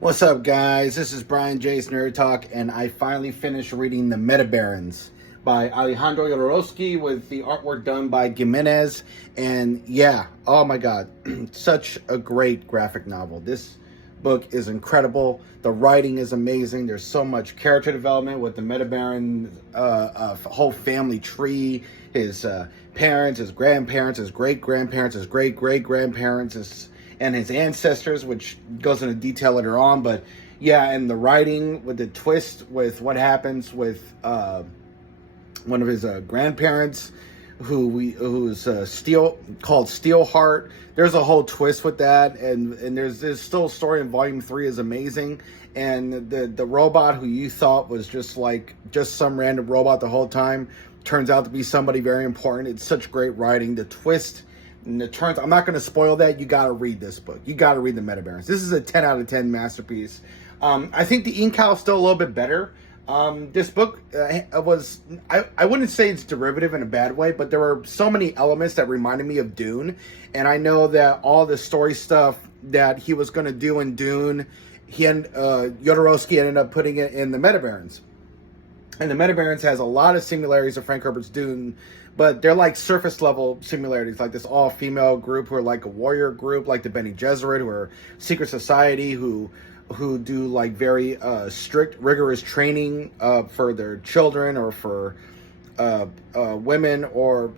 What's up, guys? This is Brian J's Nerd Talk, and I finally finished reading The Metabarons by Alejandro Jodorowsky with the artwork done by Jimenez. And yeah, oh my god, such a great graphic novel. This book is incredible. The writing is amazing. There's so much character development with the Metabaron whole family tree. His parents, his grandparents, his great-grandparents, his great-great-grandparents, and his ancestors, which goes into detail later on. But yeah, and the writing with the twist with what happens with one of his grandparents, who's called Steelheart. There's a whole twist with that, and there's still a story in Volume 3 is amazing. And the robot who you thought was just some random robot the whole time turns out to be somebody very important. It's such great writing. The twist and the turns, I'm not going to spoil that. You got to read this book. You got to read the Metabarons. This is a 10 out of 10 masterpiece. I think the Incal is still a little bit better. This book was, I wouldn't say it's derivative in a bad way, but there were so many elements that reminded me of Dune. And I know that all the story stuff that he was going to do in Dune, Jodorowsky ended up putting it in the Metabarons. And the Metabarons has a lot of similarities to Frank Herbert's Dune, but they're like surface level similarities, like this all female group who are like a warrior group, like the Bene Gesserit, who are secret society, who do like very strict, rigorous training for their children, or for women or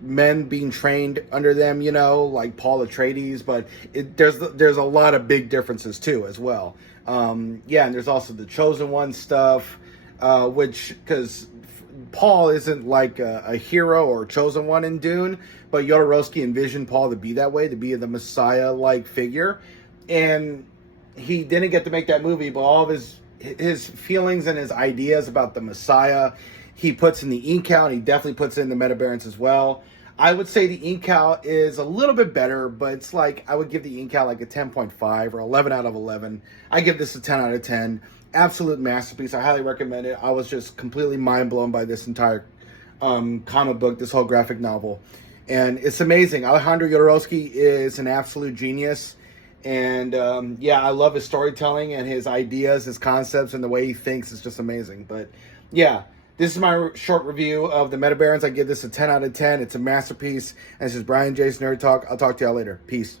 men being trained under them, like Paul Atreides. But there's a lot of big differences too as well. And there's also the Chosen One stuff, because Paul isn't like a hero or chosen one in Dune, but Jodorowsky envisioned Paul to be that way, to be the Messiah-like figure. And he didn't get to make that movie, but all of his feelings and his ideas about the Messiah, he puts in the Incal, and he definitely puts in the Metabarons as well. I would say the Incal is a little bit better, but it's like, I would give the Incal like a 10.5 or 11 out of 11. I give this a 10 out of 10. Absolute masterpiece. I highly recommend it. I was just completely mind blown by this entire comic book, this whole graphic novel. And it's amazing. Alejandro Jodorowsky is an absolute genius. And I love his storytelling and his ideas, his concepts, and the way he thinks is just amazing. But yeah, this is my short review of the Metabarons. I give this a 10 out of 10. It's a masterpiece. And this is Brian J's Nerd Talk. I'll talk to y'all later. Peace.